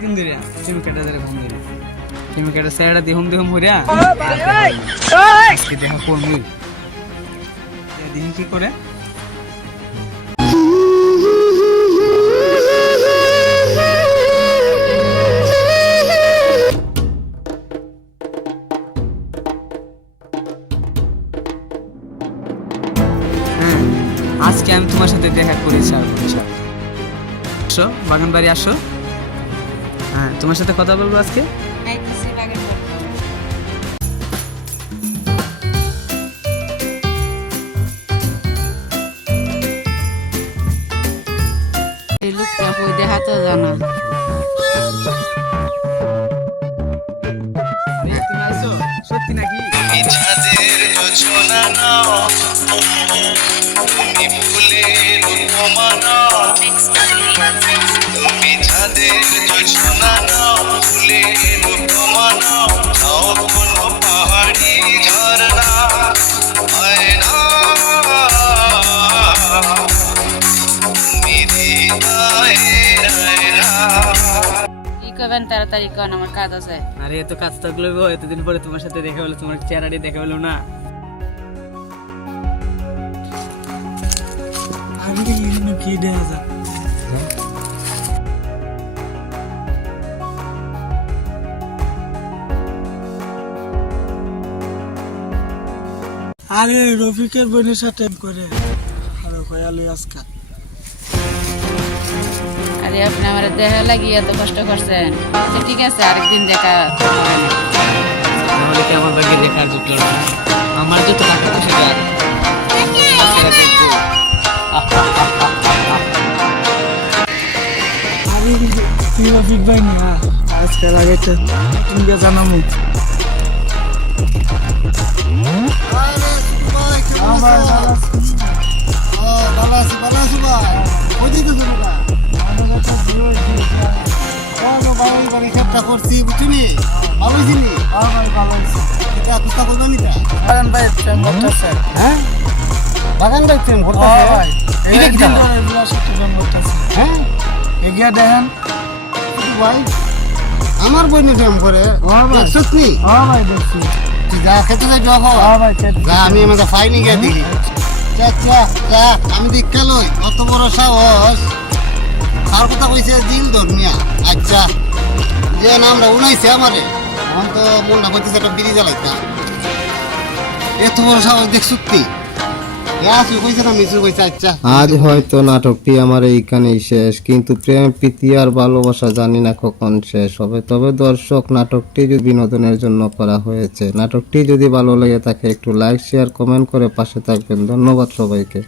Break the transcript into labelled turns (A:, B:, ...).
A: দিন ধরে তুমি কেটে ধরে ঘুম তুমি কেটে স্যারটা দিহুম দিহুম হইরা আজকে দেখা করবি দিন কি করে? হ্যাঁ আজকে আমি তোমার সাথে দেখা করি স্যার বলছো আসো বাগান বাড়ি আসো। হ্যাঁ তোমার সাথে কথা বলব আজকে?
B: লোকটা দেখা তো জানা
A: এই, তুমি আসো সত্যি নাকি?
C: ছাদের যোজনা নাও তুমি ফুলের উপমানা। তুমি ছাদের নাও ফুলের উপমানা নাও কোনো পাহাড়ি ঝরনা
B: করবেন তাড়াতাড়ি কন আমার কাজ আছে।
A: আরে এত কাজ থাকল গো এতদিন পরে তোমার সাথে দেখা হলো তোমার চেহারাটি দেখা হলো না। কি দেখা যায়?
D: আরে রফিকের বোনের সাথে করে। আরে কয়ালি আজকা।
B: আরে আপনি আমার দেখা লাগিয়ে এত কষ্ট করছেন। আচ্ছা ঠিক আছে আরেকদিন দেখা হবে
A: তাহলে কি আমার ব্যাগে দেখার জুটলো না? আমার যত টাকা পয়সা দেয় সেটা
D: আরে রফিক ভাই না? আজকাল আগে তো তুমি জানামু।
E: করছি ভালো এটা কুস্তা করবে নি তা
D: বাগান ভাই প্রেম করতেছে
E: হ্যাঁ বাগান ভাই। প্রেম করতেছে এটা কি জানো?
D: প্রেম করতেছে
E: হ্যাঁ
D: এগিয়ে দেখেন
E: ভাই আমার বইনে প্রেম করে
D: হ্যাঁ ভাই দেখছি।
E: যা খেতে যাই
D: হ্যাঁ চেট-
E: যা আমি আমাদের ফাইনি গিয়ে দেখি চা চা চা আমি দেখতে লই অত বড় সাহস। তার কথা কইছে দিল ধর্মিয়া আচ্ছা যে নামটা উনাইছে আমারে আমার তো মনটা করতেছে একটা বিড়ি জ্বালাইতাম এত বড় সাহস দেখ তুই
F: আজ হয়তো নাটকটি আমার এইখানেই শেষ, কিন্তু প্রেম, প্রীতি আর ভালোবাসা জানি না কখন শেষ হবে। তবে দর্শক, নাটকটি যদি বিনোদনের জন্য করা হয়েছে, নাটকটি যদি ভালো লাগে তাকে একটু লাইক শেয়ার কমেন্ট করে পাশে থাকবেন। ধন্যবাদ সবাইকে।